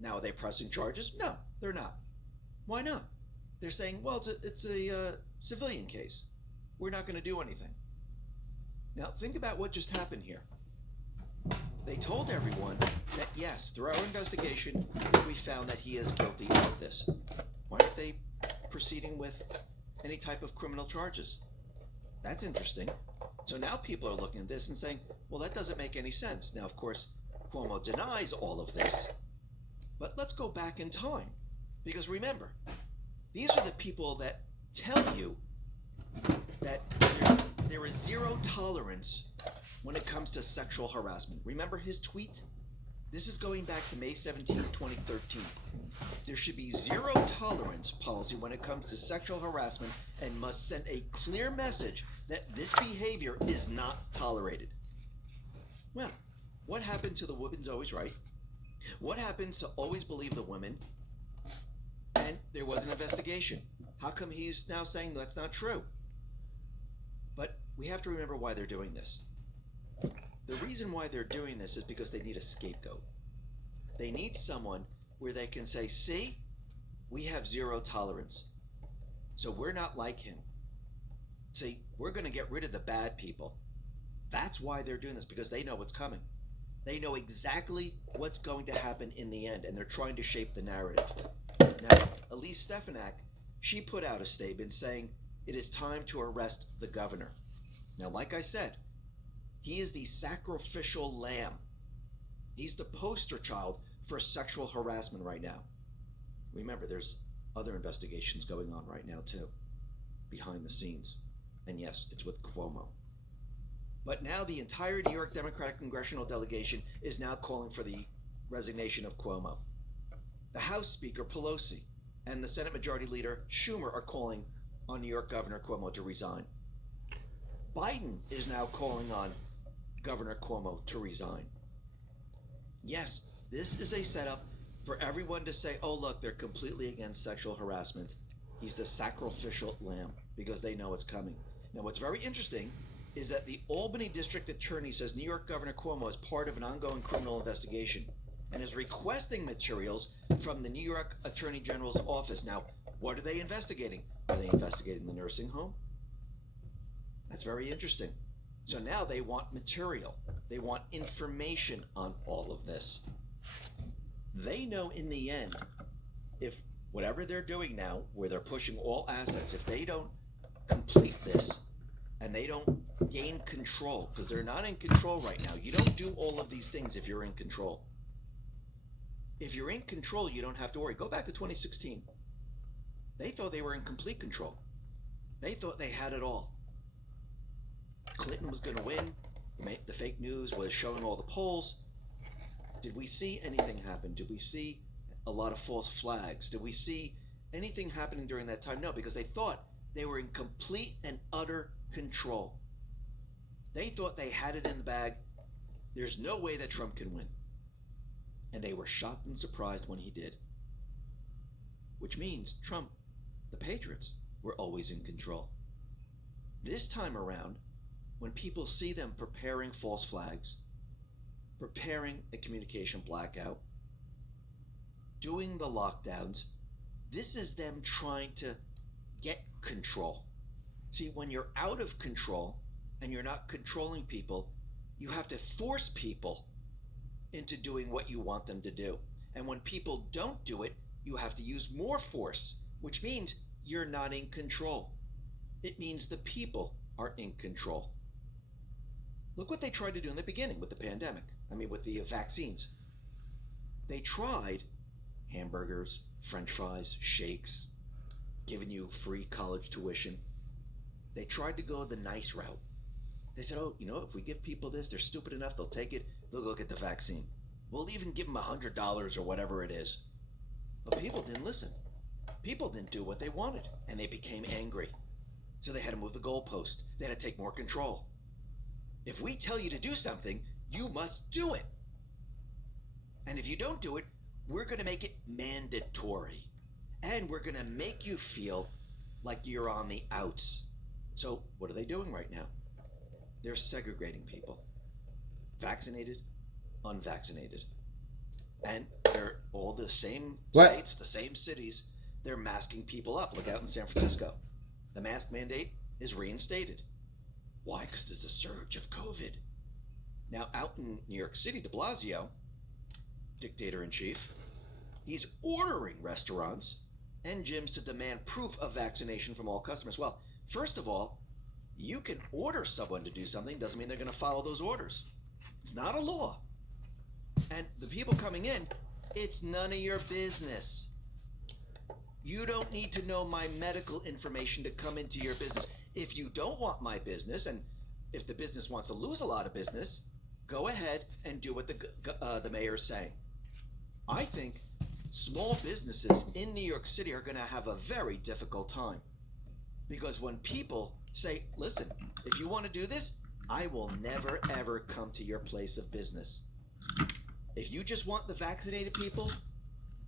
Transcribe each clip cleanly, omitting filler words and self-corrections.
Now, are they pressing charges? No, they're not. Why not? They're saying, well, it's a civilian case. We're not going to do anything. Now, think about what just happened here. They told everyone that yes, through our investigation, we found that he is guilty of this. Why aren't they proceeding with any type of criminal charges? That's interesting. So now people are looking at this and saying, well, that doesn't make any sense. Now, of course, Cuomo denies all of this, but let's go back in time. Because remember, these are the people that tell you that there is zero tolerance when it comes to sexual harassment. Remember his tweet? This is going back to May 17, 2013. There should be zero tolerance policy when it comes to sexual harassment and must send a clear message that this behavior is not tolerated. Well, what happened to the woman's always right? What happened to always believe the women? And there was an investigation. How come he's now saying that's not true? But we have to remember why they're doing this. The reason why they're doing this is because they need a scapegoat. They need someone where they can say, see, we have zero tolerance. So we're not like him. See, we're going to get rid of the bad people. That's why they're doing this, because they know what's coming. They know exactly what's going to happen in the end, and they're trying to shape the narrative. Now, Elise Stefanik, she put out a statement saying it is time to arrest the governor. Now, like I said, he is the sacrificial lamb. He's the poster child for sexual harassment right now. Remember, there's other investigations going on right now, too, behind the scenes. And yes, it's with Cuomo. But now the entire New York Democratic congressional delegation is now calling for the resignation of Cuomo. The House Speaker, Pelosi, and the Senate Majority Leader, Schumer, are calling on New York Governor Cuomo to resign. Biden is now calling on Governor Cuomo to resign. Yes, this is a setup for everyone to say, oh, look, they're completely against sexual harassment. He's the sacrificial lamb, because they know it's coming. Now, what's very interesting is that the Albany District Attorney says New York Governor Cuomo is part of an ongoing criminal investigation and is requesting materials from the New York Attorney General's office. Now, what are they investigating? Are they investigating the nursing home? That's very interesting. So now they want material. They want information on all of this. They know in the end, if whatever they're doing now, where they're pushing all assets, if they don't complete this and they don't gain control, because they're not in control right now. You don't do all of these things if you're in control. If you're in control, you don't have to worry. Go back to 2016. They thought they were in complete control. They thought they had it all. Clinton was going to win. The fake news was showing all the polls. Did we see anything happen? Did we see a lot of false flags? Did we see anything happening during that time? No, because they thought they were in complete and utter control. They thought they had it in the bag. There's no way that Trump can win. And they were shocked and surprised when he did. Which means Trump, the Patriots, were always in control. This time around, when people see them preparing false flags, preparing a communication blackout, doing the lockdowns, this is them trying to get control. See, when you're out of control and you're not controlling people, you have to force people into doing what you want them to do. And when people don't do it, you have to use more force, which means you're not in control. It means the people are in control. Look what they tried to do in the beginning with the pandemic. With the vaccines. They tried hamburgers, french fries, shakes, giving you free college tuition. They tried to go the nice route. They said, oh, if we give people this, they're stupid enough, they'll take it, they'll go get the vaccine. We'll even give them $100 or whatever it is. But people didn't listen. People didn't do what they wanted, and they became angry. So they had to move the goalpost. They had to take more control. If we tell you to do something, you must do it. And if you don't do it, we're going to make it mandatory. And we're going to make you feel like you're on the outs. So what are they doing right now? They're segregating people. Vaccinated, unvaccinated. And they're all the same What? states, the same cities, they're masking people up. Look out in San Francisco. The mask mandate is reinstated. Why? Because there's a surge of COVID. Now, out in New York City, de Blasio, dictator in chief, he's ordering restaurants and gyms to demand proof of vaccination from all customers. Well, first of all, you can order someone to do something, doesn't mean they're going to follow those orders. It's not a law. And the people coming in, it's none of your business. You don't need to know my medical information to come into your business. If you don't want my business, and if the business wants to lose a lot of business, go ahead and do what the mayor is saying. I think small businesses in New York City are going to have a very difficult time. Because when people say, listen, if you want to do this, I will never ever come to your place of business. If you just want the vaccinated people,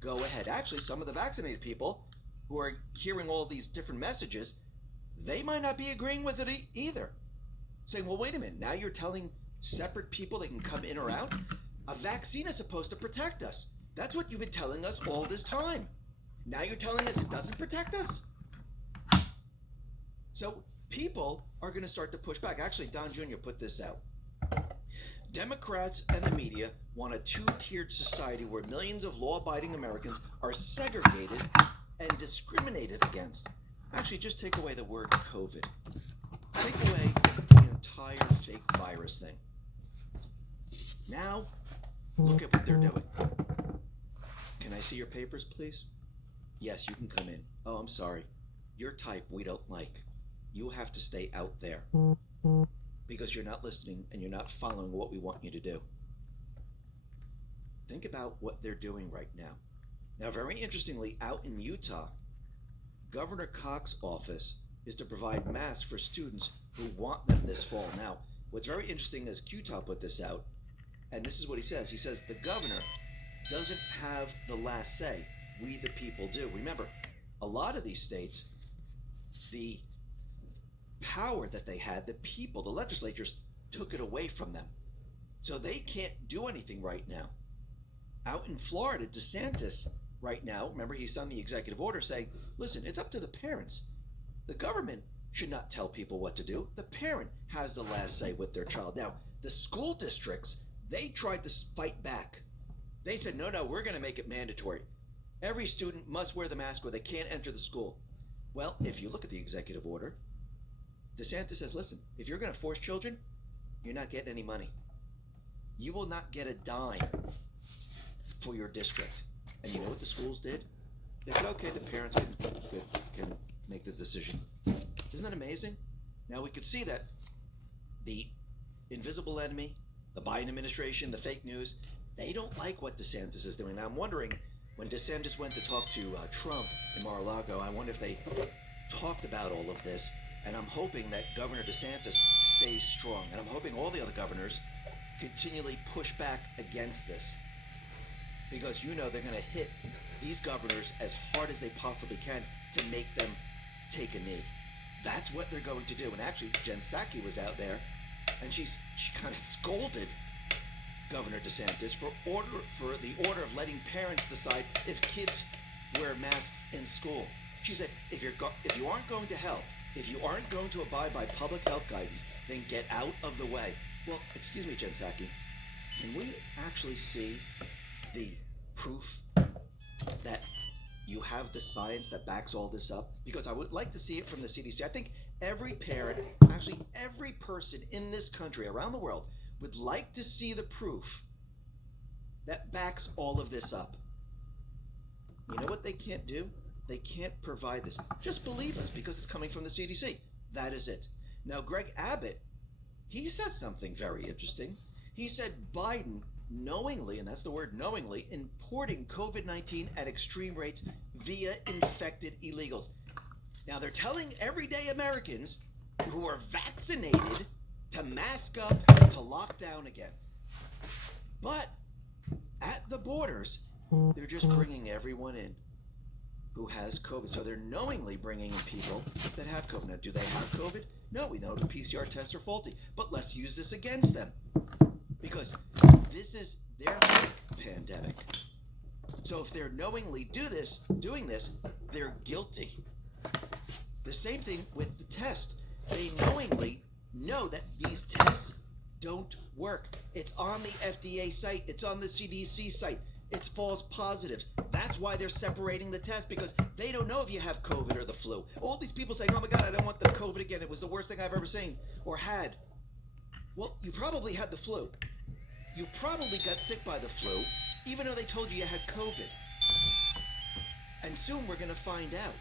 go ahead. Actually, some of the vaccinated people who are hearing all these different messages, they might not be agreeing with it either. Saying, well, wait a minute, now you're telling separate people they can come in or out? A vaccine is supposed to protect us. That's what you've been telling us all this time. Now you're telling us it doesn't protect us? So people are going to start to push back. Actually, Don Jr. put this out. Democrats and the media want a two-tiered society where millions of law-abiding Americans are segregated and discriminated against. Actually, just take away the word COVID. Take away the entire fake virus thing. Now, look at what they're doing. Can I see your papers, please? Yes, you can come in. Oh, I'm sorry. Your type we don't like. You have to stay out there. Because you're not listening and you're not following what we want you to do. Think about what they're doing right now. Now, very interestingly, out in Utah, Governor Cox's office is to provide masks for students who want them this fall. Now, what's very interesting is Utah put this out, and this is what he says. He says the governor doesn't have the last say. We, the people, do. Remember, a lot of these states, the power that they had, the people, the legislatures, took it away from them. So they can't do anything right now. Out in Florida, DeSantis, right now, remember he signed the executive order saying, listen, it's up to the parents. The government should not tell people what to do. The parent has the last say with their child. Now, the school districts, they tried to fight back. They said, no, we're going to make it mandatory. Every student must wear the mask or they can't enter the school. Well, if you look at the executive order, DeSantis says, listen, if you're going to force children, you're not getting any money. You will not get a dime for your district. And you know what the schools did? They said, okay, the parents can make the decision. Isn't that amazing? Now we could see that the invisible enemy, the Biden administration, the fake news, they don't like what DeSantis is doing. Now I'm wondering, when DeSantis went to talk to Trump in Mar-a-Lago, I wonder if they talked about all of this. And I'm hoping that Governor DeSantis stays strong. And I'm hoping all the other governors continually push back against this. Because you know they're going to hit these governors as hard as they possibly can to make them take a knee. That's what they're going to do. And actually, Jen Psaki was out there, and she kind of scolded Governor DeSantis for the order of letting parents decide if kids wear masks in school. She said, if you aren't going to help, if you aren't going to abide by public health guidance, then get out of the way. Well, excuse me, Jen Psaki, can we actually see the proof that you have the science that backs all this up? Because I would like to see it from the CDC. I think every parent, actually every person in this country, around the world, would like to see the proof that backs all of this up. You know what they can't do? They can't provide this. Just believe us because it's coming from the CDC. That is it. Now, Greg Abbott, he said something very interesting. He said Biden knowingly, and that's the word knowingly, importing COVID-19 at extreme rates via infected illegals. Now, they're telling everyday Americans who are vaccinated to mask up and to lock down again. But at the borders, they're just bringing everyone in who has COVID. So they're knowingly bringing in people that have COVID. Now, do they have COVID? No, we know the PCR tests are faulty. But let's use this against them. Because this is their pandemic. So if they're knowingly doing this, they're guilty. The same thing with the test. They knowingly know that these tests don't work. It's on the FDA site, it's on the CDC site. It's false positives. That's why they're separating the test, because they don't know if you have COVID or the flu. All these people saying, oh my God, I don't want the COVID again. It was the worst thing I've ever seen or had. Well, you probably had the flu. You probably got sick by the flu, even though they told you you had COVID. And soon we're going to find out.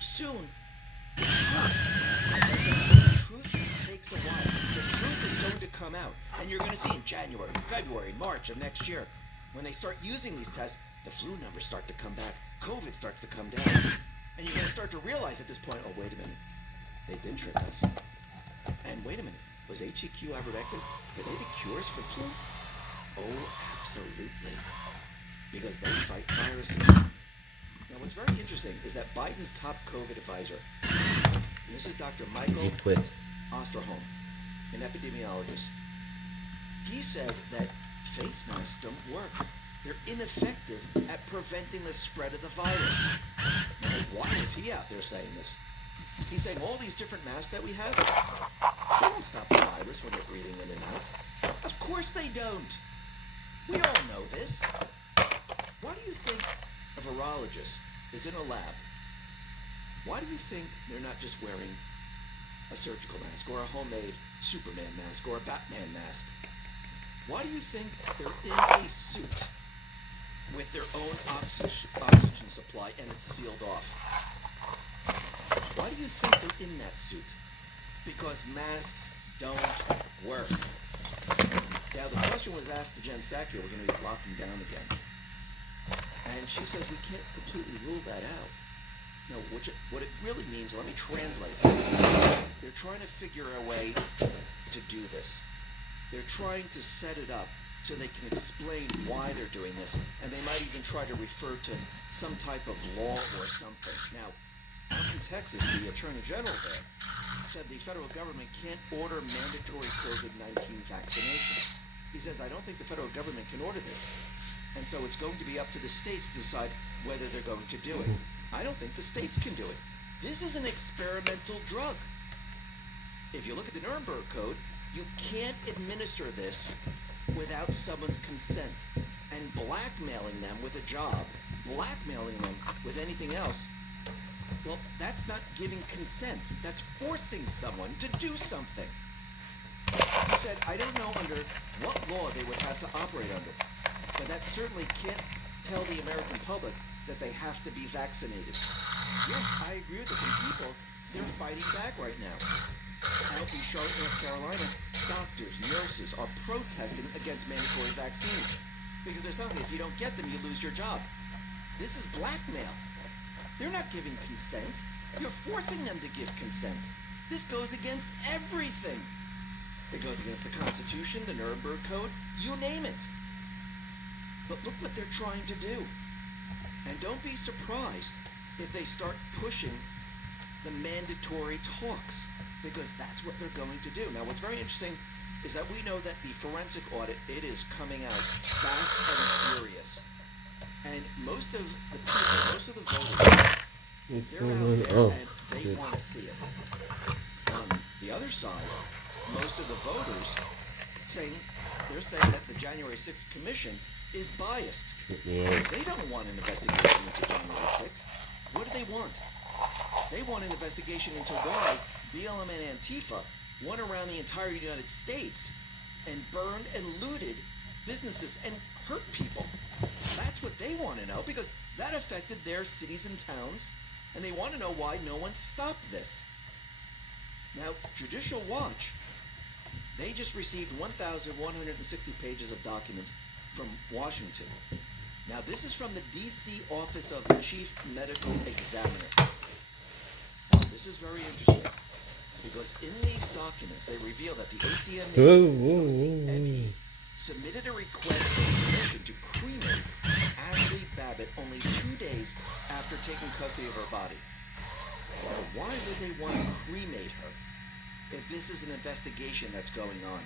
Soon, the truth takes a while. The truth is going to come out. And you're going to see in January, February, March of next year, when they start using these tests, the flu numbers start to come back. COVID starts to come down. And you're going to start to realize at this point, oh, wait a minute. They did trick us. And wait a minute. Was HEQ ivermectin, were they the cures for flu? Oh, absolutely. Because they fight viruses. Now, what's very interesting is that Biden's top COVID advisor, and this is Dr. Michael Osterholm, an epidemiologist, he said that face masks don't work. They're ineffective at preventing the spread of the virus. Now, why is he out there saying this? He's saying all these different masks that we have, they don't stop the virus when you're breathing in and out. Of course they don't. We all know this. Why do you think a virologist is in a lab? Why do you think they're not just wearing a surgical mask or a homemade Superman mask or a Batman mask? Why do you think they're in a suit with their own oxygen supply and it's sealed off? Why do you think they're in that suit? Because masks don't work. Now, the question was asked to Jen Psaki, we're going to be locking down again. And she says we can't completely rule that out. No, what it really means, let me translate. They're trying to figure a way to do this. They're trying to set it up so they can explain why they're doing this. And they might even try to refer to some type of law or something. Now, out in Texas, the Attorney General there said the federal government can't order mandatory COVID-19 vaccination. He says, I don't think the federal government can order this. And so it's going to be up to the states to decide whether they're going to do it. I don't think the states can do it. This is an experimental drug. If you look at the Nuremberg Code, you can't administer this without someone's consent. And blackmailing them with a job, blackmailing them with anything else, well, that's not giving consent. That's forcing someone to do something. He said, I don't know under what law they would have to operate under, but that certainly can't tell the American public that they have to be vaccinated. Yes, I agree with it. And people, they're fighting back right now. Out in Charlotte, North Carolina, doctors, nurses are protesting against mandatory vaccines because they're telling you if you don't get them, you lose your job. This is blackmail. They're not giving consent. You're forcing them to give consent. This goes against everything. It goes against the Constitution, the Nuremberg Code, you name it. But look what they're trying to do. And don't be surprised if they start pushing the mandatory talks, because that's what they're going to do. Now, what's very interesting is that we know that the forensic audit, it is coming out fast and furious. And most of the people, most of the voters, they're out there and they want to see it. On the other side, most of the voters they're saying that the January 6th commission is biased. They don't want an investigation into January 6th. What do they want? They want an investigation into why BLM and Antifa went around the entire United States and burned and looted businesses and hurt people. That's what they want to know, because that affected their cities and towns, and they want to know why no one stopped this. Now, Judicial Watch, they just received 1,160 pages of documents from Washington. Now, this is from the D.C. Office of the Chief Medical Examiner. This is very interesting, because in these documents, they reveal that the OCME submitted a request for permission to cremate Ashley Babbitt only 2 days after taking custody of her body. Now, why would they want to cremate her if this is an investigation that's going on?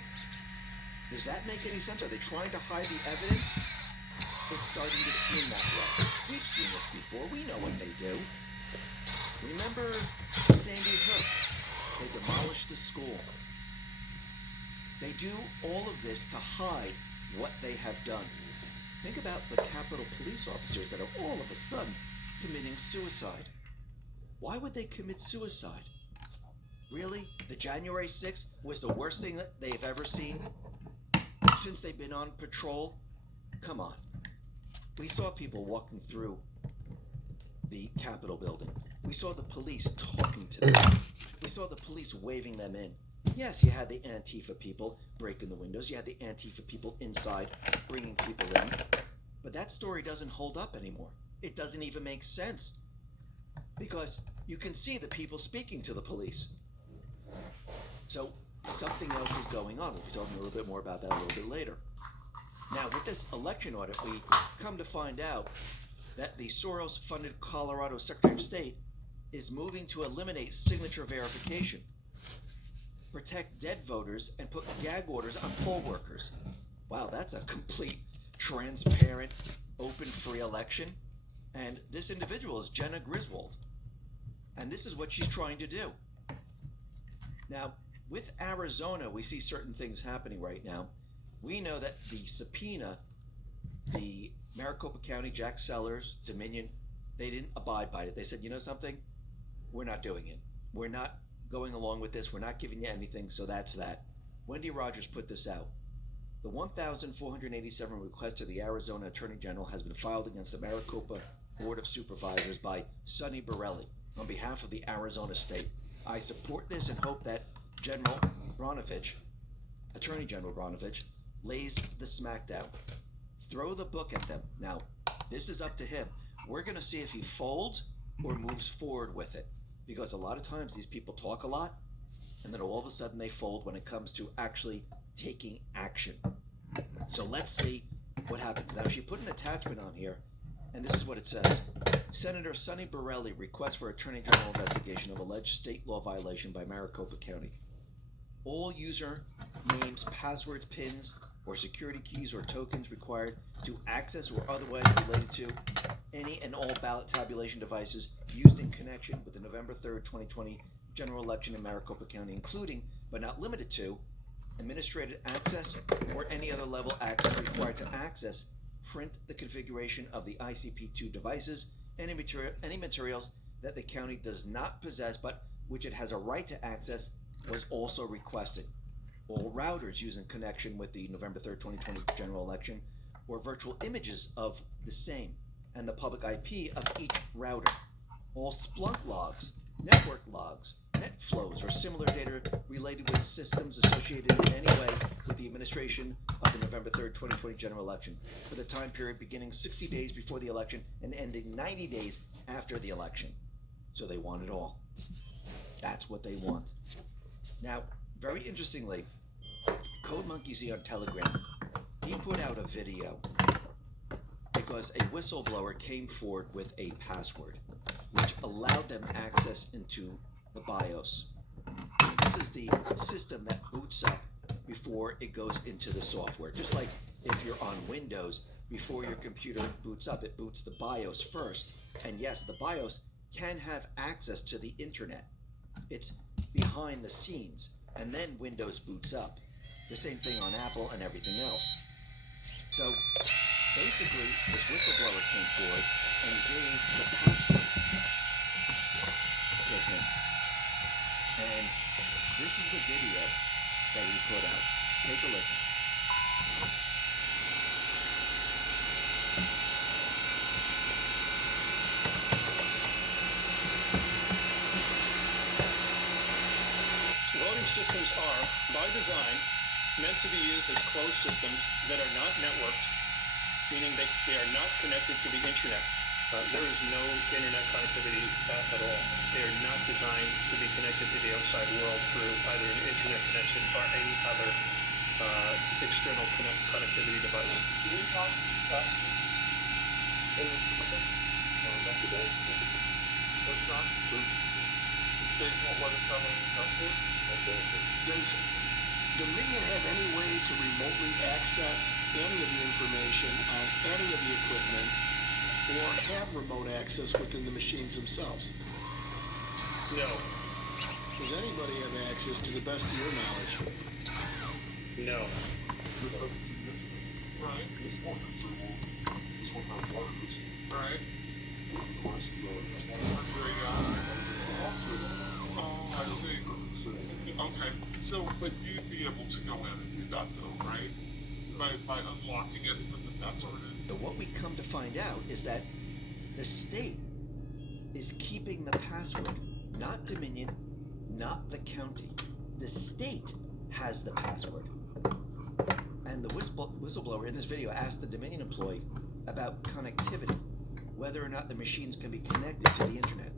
Does that make any sense? Are they trying to hide the evidence? It's starting to in that way. We've seen this before. We know what they do. Remember Sandy Hook? They demolished the school. They do all of this to hide what they have done. Think about the Capitol police officers that are all of a sudden committing suicide. Why would they commit suicide? Really? The January 6th was the worst thing that they've ever seen since they've been on patrol? Come on. We saw people walking through the Capitol building. We saw the police talking to them. We saw the police waving them in. Yes, you had the Antifa people breaking the windows. You had the Antifa people inside bringing people in. But that story doesn't hold up anymore. It doesn't even make sense. Because you can see the people speaking to the police. So something else is going on. We'll be talking a little bit more about that a little bit later. Now, with this election audit, we come to find out that the Soros-funded Colorado Secretary of State is moving to eliminate signature verification, protect dead voters, and put gag orders on poll workers. Wow, that's a complete, transparent, open, free election. And this individual is Jena Griswold. And this is what she's trying to do. Now, with Arizona, we see certain things happening right now. We know that the subpoena, the Maricopa County, Jack Sellers, Dominion, they didn't abide by it. They said, you know something? We're not doing it. We're not going along with this. We're not giving you anything, so that's that. Wendy Rogers put this out. The 1,487 request to the Arizona Attorney General has been filed against the Maricopa Board of Supervisors by Sonny Borelli on behalf of the Arizona state. I support this and hope that General Brnovich, Attorney General Brnovich, lays the smackdown. Throw the book at them. Now, this is up to him. We're going to see if he folds or moves forward with it. Because a lot of times these people talk a lot, and then all of a sudden they fold when it comes to actually taking action. So let's see what happens. Now, she put an attachment on here, and this is what it says. Senator Sonny Borelli requests for Attorney General investigation of alleged state law violation by Maricopa County. All user names, passwords, pins, or security keys or tokens required to access or otherwise related to any and all ballot tabulation devices used in connection with the November 3rd, 2020 general election in Maricopa County, including, but not limited to, administrative access or any other level access required to access, print the configuration of the ICP2 devices, any materials that the county does not possess but which it has a right to access was also requested. All routers used in connection with the November 3rd, 2020 general election or virtual images of the same and the public IP of each router. All Splunk logs, network logs, net flows, or similar data related with systems associated in any way with the administration of the November 3rd, 2020 general election for the time period beginning 60 days before the election and ending 90 days after the election. So they want it all. That's what they want. Now, very interestingly, Code Monkey Z on Telegram, he put out a video because a whistleblower came forward with a password which allowed them access into the BIOS. This is the system that boots up before it goes into the software. Just like if you're on Windows, before your computer boots up, it boots the BIOS first. And yes, the BIOS can have access to the internet. It's behind the scenes, and then Windows boots up. The same thing on Apple and everything else. So basically, this whistleblower came forward and gave the password to him. And this is the video that he put out. Take a listen. Voting systems are, by design, meant to be used as closed systems that are not networked, meaning they are not connected to the internet. There is no internet connectivity at all. They are not designed to be connected to the outside world through either an internet connection or any other external connectivity device. Do we have these passwords in the system? Not today. What's not? The state won't let us have any passwords? Does Dominion have any way to remotely access any of the information on any of the equipment or have remote access within the machines themselves? No. Does anybody have access to the best of your knowledge? No. Right. This one has wireless. Right. Of course, Oh, I see. Okay, so, but you'd be able to go in and do that though, right? By unlocking it and putting the password in? But what we come to find out is that the state is keeping the password, not Dominion, not the county. The state has the password. And the whistleblower in this video asked the Dominion employee about connectivity, whether or not the machines can be connected to the internet.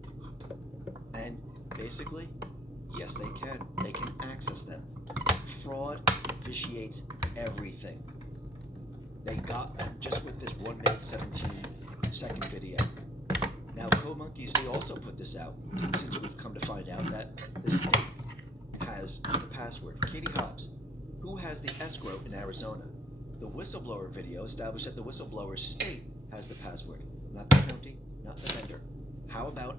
And basically, yes, they can. They can access them. Fraud vitiates everything. They got them just with this 1 minute 17-second video. Now, Code Monkeys, they also put this out, since we've come to find out that the state has the password. Katie Hobbs, who has the escrow in Arizona? The whistleblower video established that the whistleblower's state has the password, not the county, not the vendor. How about